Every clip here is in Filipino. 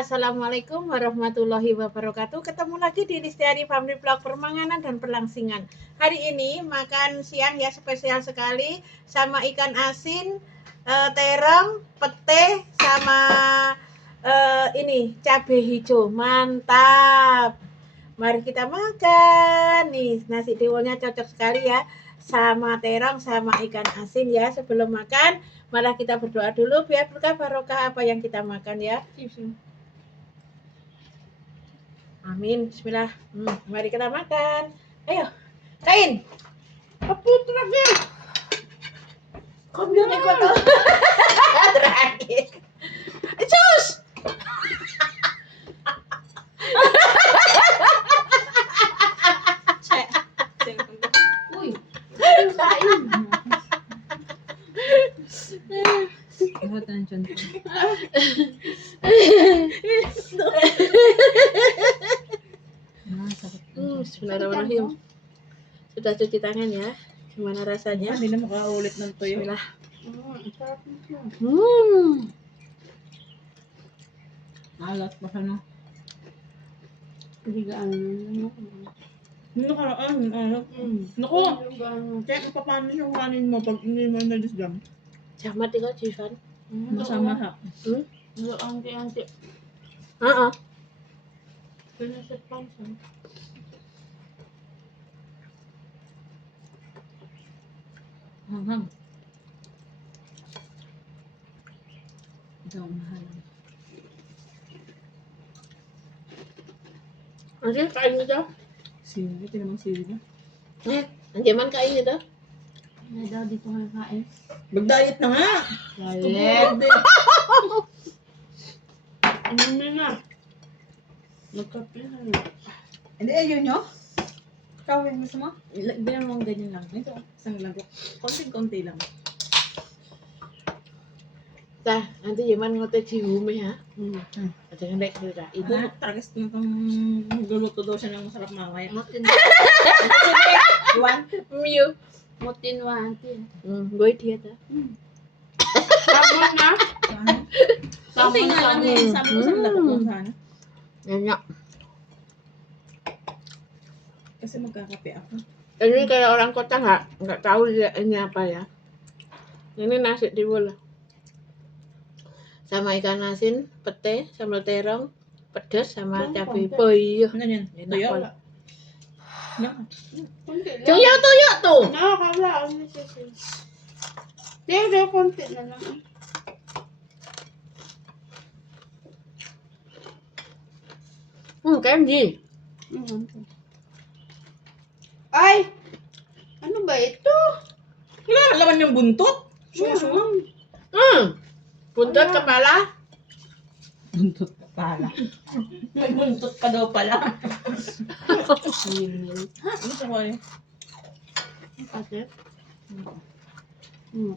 Assalamualaikum warahmatullahi wabarakatuh. Ketemu lagi di Listiari Family Vlog Permanganan dan Perlangsingan. Hari ini makan siang ya spesial sekali sama ikan asin, terong, pete, sama ini cabai hijau. Mantap. Mari kita makan. Nih, nasi dewolnya cocok sekali ya. Sama terong sama ikan asin ya. Sebelum makan, malah kita berdoa dulu biar berkah barokah apa yang kita makan ya. Amin. Bismillah. Mari kita makan. Ayo, kain. Keput lagi. Kau bilang ikut tuh. Terakhir. Cus. Uy, kain. Iwat ng tiyan ko. Bismillahirrahmanirrahim. Sudah cuci tangan ya. Gimana rasanya? Hindi na makaulit ng tuyo. Bismillah. Alat pa ka na. Hindi gaano naman. Hindi nakaraan, alat. Naku, kaya paano yung kanin mo pag hindi mo na-disgam? Jamat ikaw, Jivan. Masama ha. Hindi, anti-anti. Pinasit pansan. Hanghang. Ikaw ang mahal. Andiyan, kain nito. Sili, ito namang sili na. Andiyan man kain nito. Hindi daw dito kakain. Mag-diet na nga! Galit. Ano na? Nagkape na rin. Hindi, ayun nyo? Ikaw, yung gusto mo? Bilang mo ganyan lang. Ito, isang lagok. Konting-konti lang. Tah, nanti Yaman ngotek si Humi ha. Ada yang naik kereta. Ibu, tragas na itong magluluto daw siya ng masarap mamaya. Mutin. Iwan? Miu. Mutin wanti. Boy dia ta. Sabon na? Konti nga lang eh. Sabi ko sa lagok lang sana. Nyanyak. Kasi magkakape ako. Ini kayak orang kota nggak tahu ini apa ya. Ini nasi tiwul. Sama ikan asin, pete, sambal terong, pedas sama cabai boy. Ano yan? Enak Tuyo? pala. Kunti lang. Tuyo tuh. Nakakala. Ano siya siya? Hindi, kunti na lang. Candy. Ay! Ano ba ito? Wala, laman yung buntot. Sumusuma. Buntot kepala. Buntot ka pala. May buntot ka daw pala. Ano sa kanya? Ate?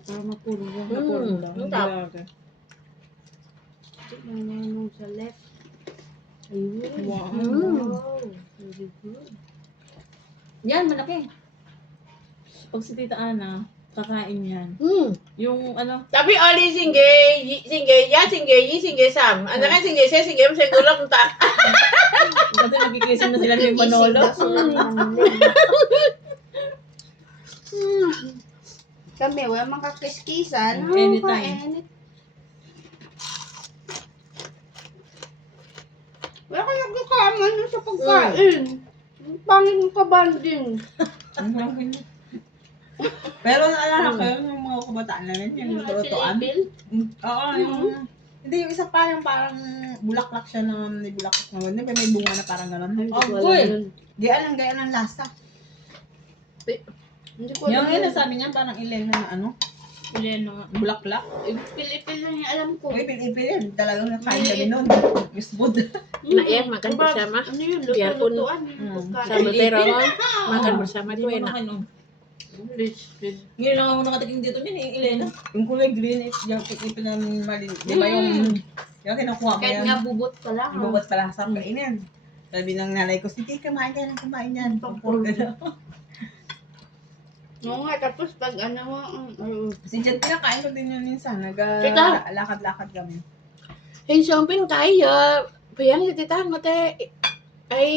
Para mapuro lang. Napuro lang. Ang tap. Dalaga. Nung sa left. Ayun. Wow. Very good. Yan, malaki. Pag si Tita Ana, kakain yan. Yung ano, Tapi oli singge sam. Anda kan singge gulok tak. kasi nagkikisim na sila ni Manolo. Kami, wala makakiskisan. Anytime. Wala ka nagkakaman sa pagkain. Pangin mo ka banding. Pero naalala ko yung mga kabataan namin, yung lutuan. Oo, yung... Hindi, yung isa pa yung parang bulaklak siya na may bulaklak na gano'n. May bunga na parang gano'n. Oy! Gayaan ng lasa. Hindi ko Yung alam. yun, sabi niya parang ilen na ano, Ilan na nga. bulaklak. Pil-ipil lang yung alam ko. Uy, pil-ipil yan. Talagang nakain kami nun. Miss Bud. Nak ya makan bersama. Ano yun? Biarpun Luto-lutuan. Sambal terong makan bersama itu enak. Ngayon lang ako nakatikim dito din eh, Elena. Yung kulay green, yung ipil na mali. Di ba yung kinukuha mo Kahit yan? nga bubot ka lang. Ibabot pala sa kainin. Sabi ng nanay ko, sige, kumain yan. Pampur ka na. Oo nga, tapos pag ano mo, Si Jet, pinakain ko din yun minsan. Teka. Nag-lakad-lakad kami. Hình shopping cái giờ Piang si titahan mo te ay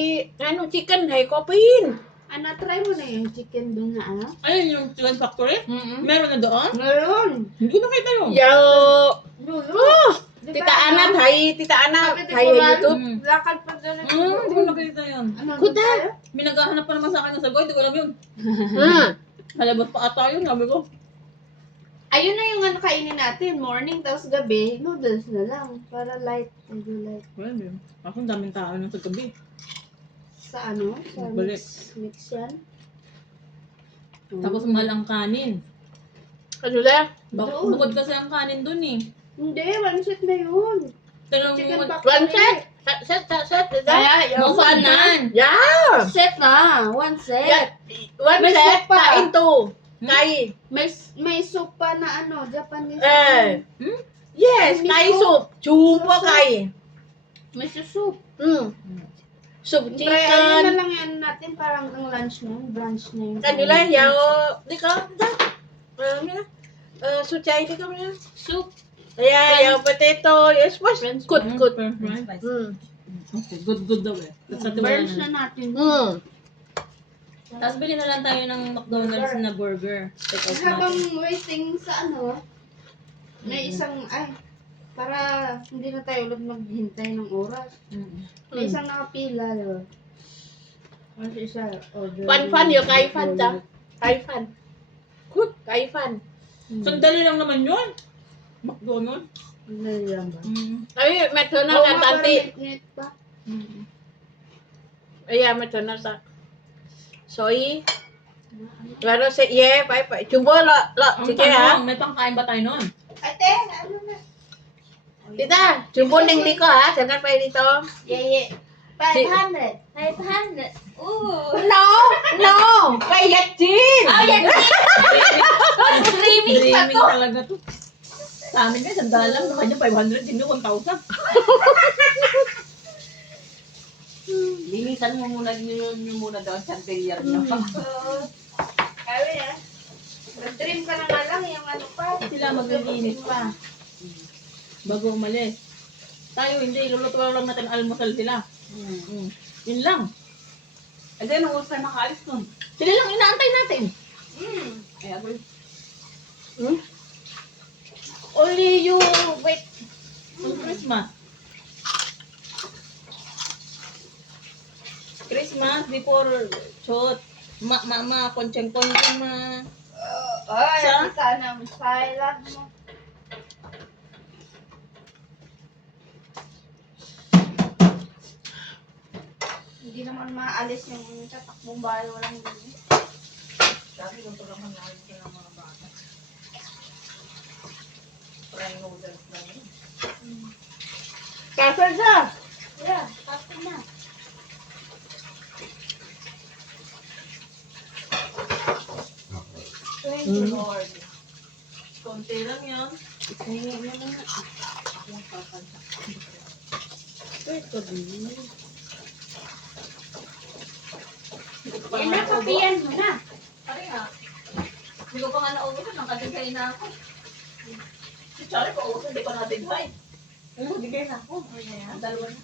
ano chicken hay kopin. Ano, try mo na yung chicken doon na ano? Ayun yung Chicken Factory? Mm-mm. Meron na doon? Ngayon. Hindi ko nakita yun. Yo, Oh, tita Ana Sabi hay Tikuran, YouTube. lakad pa doon. Hindi ko nakita yun. Ano, Kuda. doon tayo? May naghahanap pa naman sa akin ng sagot, hindi ko alam yun. Ha. Halabot pa ata yun, sabi ko. Ayun na yung ano kainin natin, morning, tapos gabi, noodles na lang. Para light, medyo light. Well, ako ang daming tao nung sa gabi. Sa ano? Sa Balik. mix yan. Tapos mahal ang kanin. Kanula. Doon. Bukod kasi ang kanin dun eh. Hindi, one set na yun. Tanong Chicken mo, factory. One set. Set. Kaya, yung mukha na. na. Yeah. Set na, one set. One May set soup pa. kain to. Kain. May soup pa na ano, Japanese. Eh. Hmm? Yes, May kain soup. soup. Chupo kain. May soup. Soup Try ano na chicken. lang yan natin, parang ang lunch na yun, brunch na yun. Kanula yaw di ka da. Suchay di ka na. Soup. Yeah, yaw potato. Yes, was French good. Okay, good daw eh. Sa Brunch tiwala na natin. Tapos bili na lang tayo ng McDonald's na burger. Take out Habang natin. waiting sa ano, may isang, para hindi na tayo ulit maghintay ng oras. May isang nakapila, diba? Kasi isa, order. Fan yung kay fan da. Kay fan. Good, kay fan. Sandali lang naman yun. McDonald's. Hindi lang ba? Ay, meto na Oo ka nga, tanti. parang minute pa. Ay, meto na sa. Soy. Pero si pa. Jumbo Ang sige ha. tanong, may pangkain ba tayo nun? Ate, ano na? Tita, jumbo ning liko ha. Jangan pa dito. Yeah. 500. 500. Ooh. No. Payat din. Oh, yan. Streaming pa Dreaming to. talaga to. Sa amin guys, ang dalang na kanya 500, hindi 1,000. Linisan mo muna nyo muna daw sa chandelier nyo. Kaya yan. Nag-dream ka na nga lang yung ano pa. Sila maglilinis pa. Bago umalis. Tayo hindi, luluto lang natin almusal sila. Yun lang. Eh, di, nung oras tayo makaalis nun. Sila lang inaantay natin. Eh, ako Only you wait on Christmas. Christmas before Chot. Koncheng-koncheng ma. Ay, Sa? sana silent mo. Hindi naman maalis yung tatakbong bahay, walang gini. Sabi ko lang manayos ko ng mga bata. Fry noodles lang yun. Kasal siya. Yeah, tapos na. Thank you, Lord. Konti lang yan. Yan na, kapiyan mo na. Pare nga. Hindi ko pa nga naubusan. Nakadigay na ako. Si Charlie pa ubusan. Hindi pa nadigay. Bigay na ako. Dalawa na.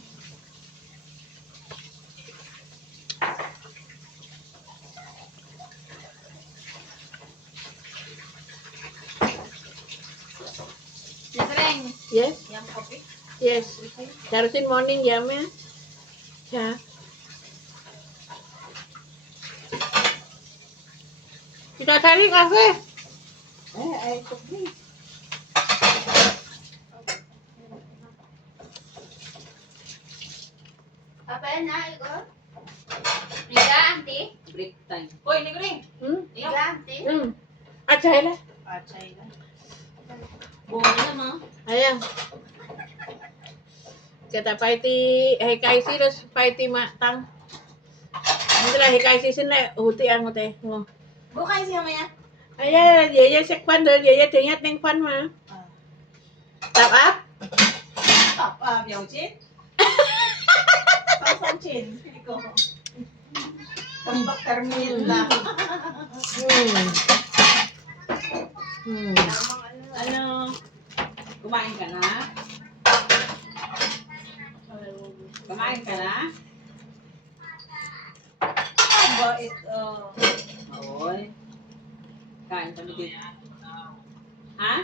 Litreng. Yes. Yung coffee. Yes. Harusin morning jam ya. Ya. Kita cari kafe. Ay, coffee. Apa yan na, Igor? Iga, auntie? Break time. Hoy, Nigring! Iga, auntie? Acha lah. Pachay na. Buwan na ma. Ayan. Kata paiti hekay siros paiti matang. Mudra hekay sisin na uti ang uti. Oh. Bukain siya maya. Ayan, yaya sekpan do, yaya tingkat ning pan ma. Tap up. Top, Biao Chin. Pasang Chin. Hindi ko. Tambak termit lang. Ano? Kumain ka na? Kumain ka na? Ba, ito. Oy. Kain kami dito. Ha?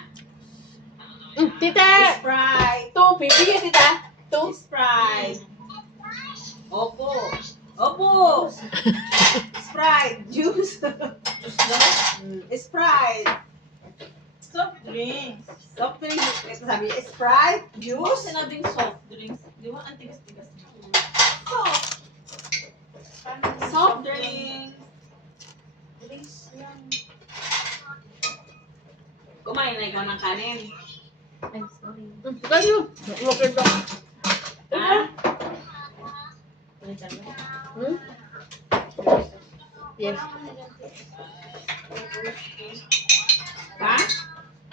Tita, Sprite. to, bibigyan tita. To. Sprite. Opo. Opo. Sprite. Juice. Sprite. Soft drinks. Soft drinks. Ito sabi, Sprite. Ano Juice. sinabing soft drinks? Di ba? Ang tigas-tigas na. Soft drinks. Drinks lang. Kumain na ikaw ng kanin. Ay, sorry. Ganyo. Lupin ba? Ha? Hmm? Yes. Ha?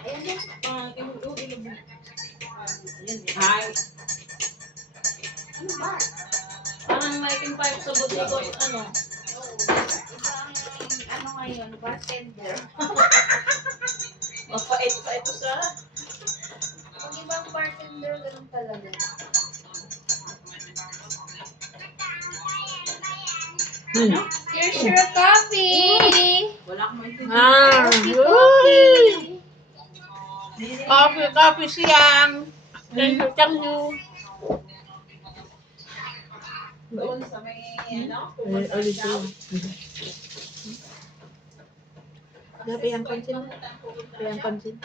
Ayan din. Hi. Ano ba? Parang maiting pipe sa buti ko. Ano? Ibang, ano ngayon, bartender. Mapait pa ito sa... Pag ibang bartender, ganun talaga. Here's your coffee! Wala akong maintindihan. Ah, Coffee! coffee siyang. Thank you. Doon sa may, ano? Ulit yun. Dapat yang konsin. Yang konsin.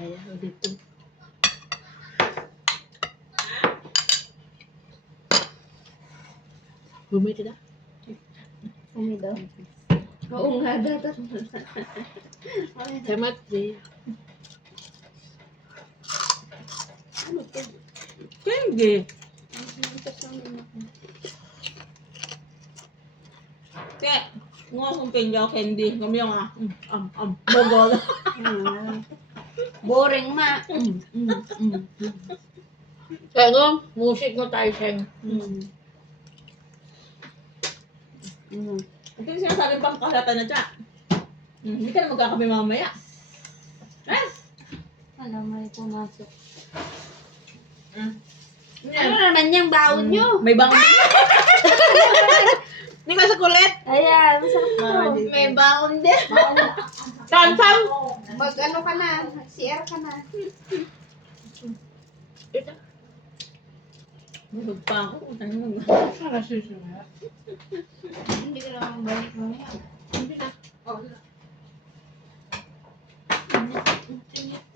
Ayan, ulit yun. Bumi tidak? Umi daw? Oo nga, dapat. Hemat sih. Ano to? Candy. Kaya, nga kung candy ako candy. Kami yung bogol. Boring ma. Kaya nga, musik mo tayo siyang. Ito yung sinasabi pang kahalata na siya. Hindi ka na magkakape mamaya. Ano, may pumasok. Yan. Ano naman yung baon nyo? May bangon. Hindi ka sa kulit? Ayan, masarap to. May bangon din. Tansang! Mag ano ka na, CR ka na. Ito. Bulog pa ako. Para susunod. Hindi ka naman balik mamaya. Hindi na.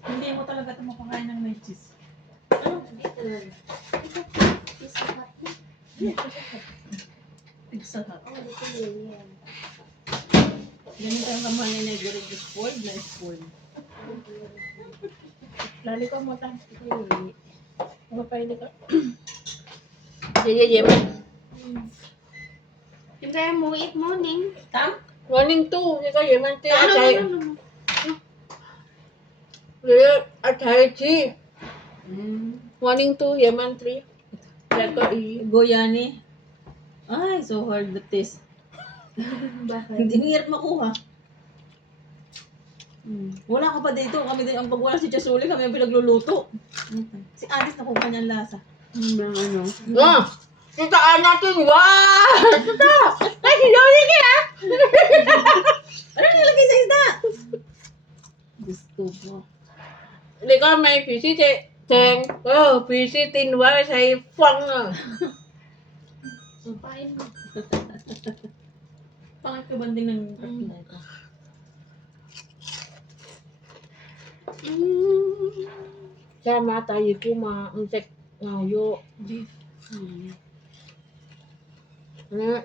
Hindi mo talaga ito mapakain ng may cheese. Hindi talaga. Isa ka. Tigsahat. Oh, dito yun yan. Ganun ang kamahal na nag-goreg spoiled na spoiled. Lali ko mo tayo. Ano pa hindi ka? Sige, Yemen. Yung kaya mo eat morning. Tam? Morning 2. Hindi ka Yemen. Ano? At Haji. Morning 2. Yemen 3. Kaya ko Goyani. Ay, so hard to taste. Bakit? Hindi hirap makuha. Wala ka pa dito. Kami din, ang pag wala si Chasuli, kami ang pinagluluto. Si Alice nakuha niyang lasa. Bang ano? Wah! Kitaan natin! Wah! Tita! Ay, sinuli ka! Ano nilagay sa isda? Gusto mo. Hindi ka may pisi Cheng. Oh, pisi tinwa sa ifang na. Sumpain mo. Pangit ka banding ng na ito. Sama tayo kuma. Ang sek ngayo. Nah,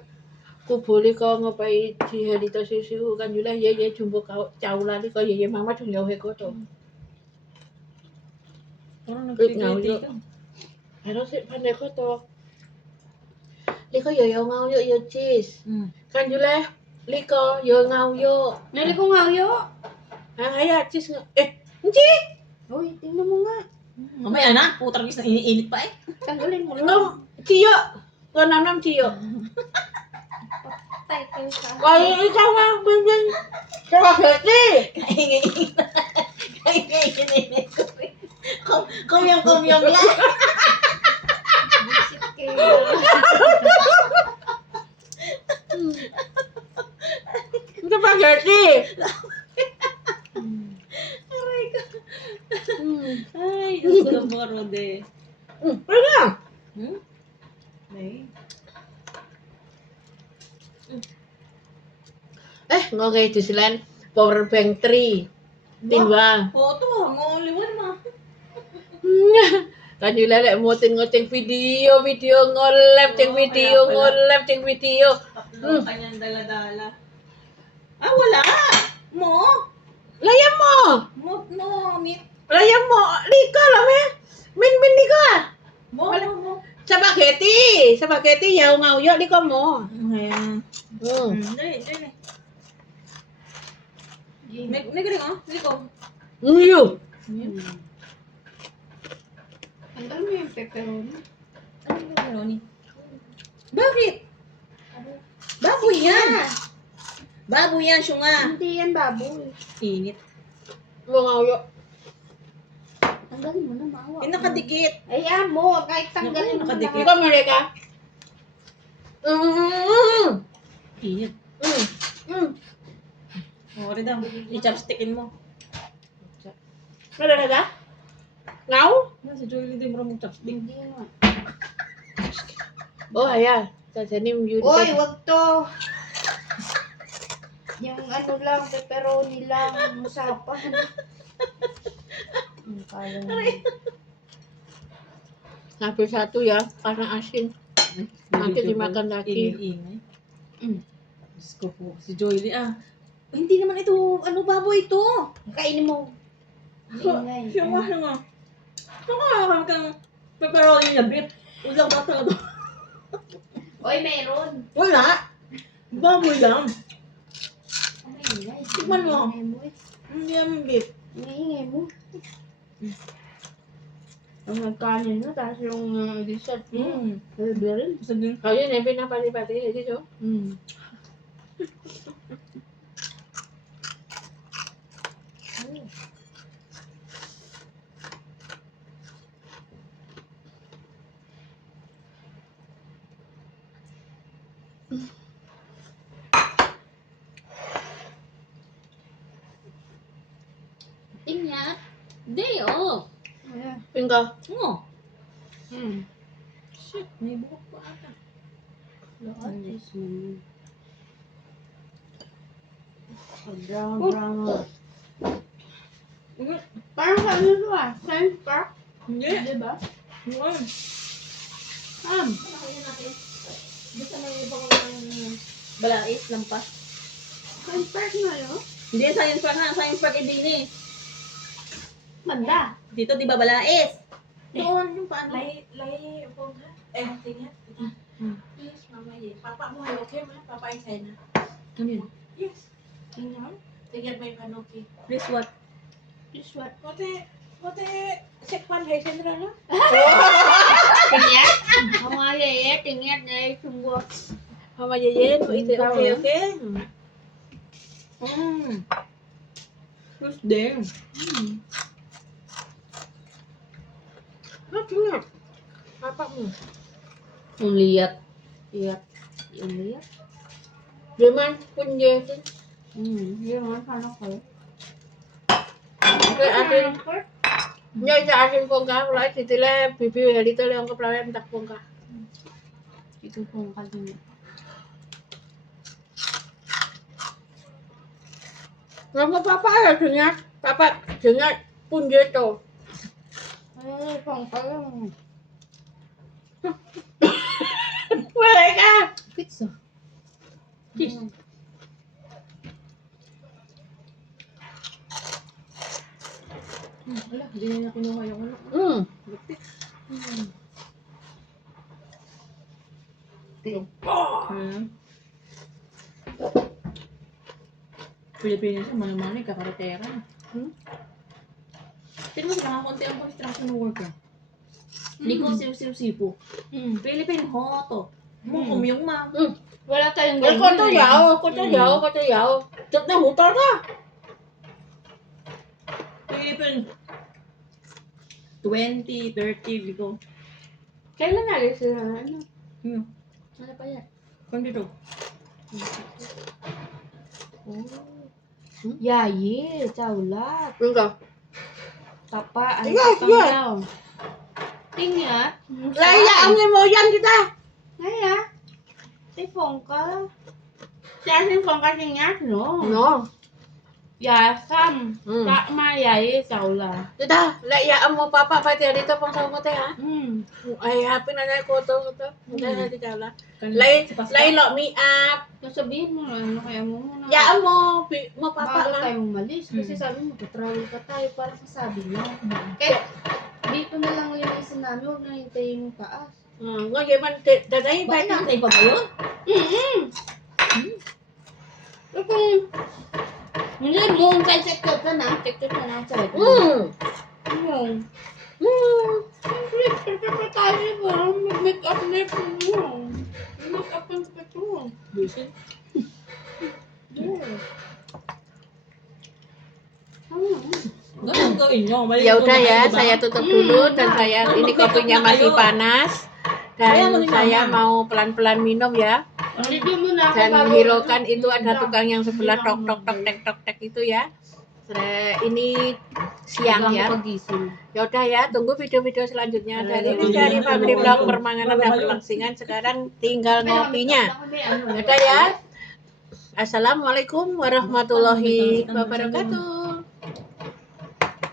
ku boleh kau ngapai si Helita susu kan jula ye jumbo kau caula ni kau ye mama chung yau he ko to. Parang Wait, nagpipiti ka. Ano si pandai ko to. Li ko yo ngau yo cheese. Kan jula li ko yo ngau yo. Nali ko nga yo. Haya cheese nga. Hindi. Uy, tingnan mo nga. Mamaya na, putang is na iniinit pa eh. Tanggalin mo lang. Ngam ciyo. Ko nam ciyo. Tay kayo sa Kau ikaw nga bibig. Kau gati. Kaingay-ingay. Kaingay-ingay ko rin. Kumyong lang. Visit kayo. Spaghetti. Aray ko. Hmm. Ay, gusto mo, Rode. Ano? Hmm? Ay. Okay, ito sila. Power bank 3. Diba? Oo, ito. Ang only one, ma. Kanila lang nguting video ngolep ceng video ngolep ceng video. Tatlo kanyang dala-dala. Ah, wala. Mo. Layam mo. No, meat. Layam mo. Lika lang eh. Min lika. Mo. Spaghetti yaw ngawyo lika mo. Ayan. Dali. May galing, oh. Liko. Nguyo. Tanggal mo yung pepperoni. Ano yung pepperoni? Bakit? Baboy yan. Baboy yan, syunga. Hindi yan baboy. Init. Mo ngawyo. Tanggalin mo na, maawa. Yung nakadikit. Ay, mo. Kahit tanggalin mo na. Nakadikit. Ikaw Marika. Init. Sorry daw. I-chopstickin mo. Ano ka? Ngaw? Si Joey hindi mo mag-chopstick. Hindi na. Oh, ayan. Sasanim yun. Oy, wag to. Yung ano lang, pepperoni lang, usapan. Ang kala mo. Sabi sa ito ya, parang asin. Nanti dimakan lagi. Ingay. Diyos ko po. Si Joey hindi naman ito, baboy ito. Kainin mo. Ingay. Syunga. Nakakakamit kang pepperoni na beef. Ulang ba talaga? Oy, meron. Wala. Baboy lang. Ano ingay? Tikman mo. Ingay mo eh. Hindi naman beef. Ingay mo. Ang nagkanin na, tapos yung dessert mo. Pwede rin. Sabihin. Kaya yun, pinapati-pati. Dito. Ingat. Day off. Ayan. Pinga. Oo. Hmm. Shit, may buhok pa ata. Alis mo yun. Drama. Parang sa ano to ah? Science park? Hindi. Di ba? Ngayon. Gusto mo yung ibang balais, lampas. Science park na yun? Hindi, science park ha. Science park din eh. Manda. Dito, di ba balais? Doon, yung paano? Lay, bông ha. Tingnan. Yes, mama ye. Papa mo hay okay ma? Papa ay say na. Ano yun? Yes. Tingnan. Tingnan may panoki. Please what? This what? Mote, sekwan hay sendra na. Tingnan? Ang mga yaya, tingnan na yung sumbo. Mama ye, mo ite okay. Please din. Tingnan. Papa mo. Ang liyat. Yung liya? Diman punye. Yung mga sana ko. Okay, atin. Nya sa atin pong ka, wala titila pipi dito lang ko plawan tak pong ka. Ito pong kalina. Ngapa papa ya tingnan. Papa tingnan punye to. Ay, pang kalang. Wala ka. Pizza. Cheese. Wala, hindi na kinuha yung ano. Lupit. Pilipinas yung manamani, kakaratera. Tignan mo sila, nakakunti ang construction worker. Hindi ko sipo. Philippine hoto. Mo kumyong ma. Wala tayong Ko to yao. Tuk na motor na. Philippine. 20, 30, biko. Kailan alis sila? Ano? Ano pa yan? Kung dito. Yayi, chawla. Enggak. Papa, ano Yes, pa yes. daw? Tingnan. Layaan mo yan kita. Ngaya. Tifong ka. Siya tifong ka tingnan, no? No. Ya, sam. Hmm. Tak ma yayi, chawla. Kita, layaan mo papa pati dito pang sa mo ha. Ay, happy na na ko to. Hindi di kala. Lay lo me up. Sabihin mo, ano kaya mo muna. Yaan mo papa Bago lang. tayo umalis. Kasi sabi mo, travel pa tayo para sasabi niya. Kaya, dito na lang linisin namin. Huwag na hintayin yung taas. Ngayon man daday ba na? Bakit pa ba yun? Hindi mo, check ka na. Check ka na sa ito. Yung. Siyempre pa tayo. Parang mag-make up na mo. Make up ang ito. Busy. Ganun gawin nyo. Ya udah ya, saya tutup dulu dan saya ini kopinya masih panas dan saya mau pelan-pelan minum ya. Hindi mo na ako Dan bago- hiraukan itu ada tukang yang sebelah tok tok tok tek tok tek itu ya. Ini siang ya. Pagising. Ya udah ya, tunggu video-video selanjutnya dari Family Vlog Permanganan dan Pelangsingan. Sekarang tinggal ngopinya. Ya udah ya. Assalamualaikum warahmatullahi wabarakatuh.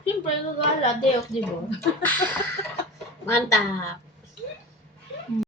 Siyempre, nagala, day off, di ba? Mantap.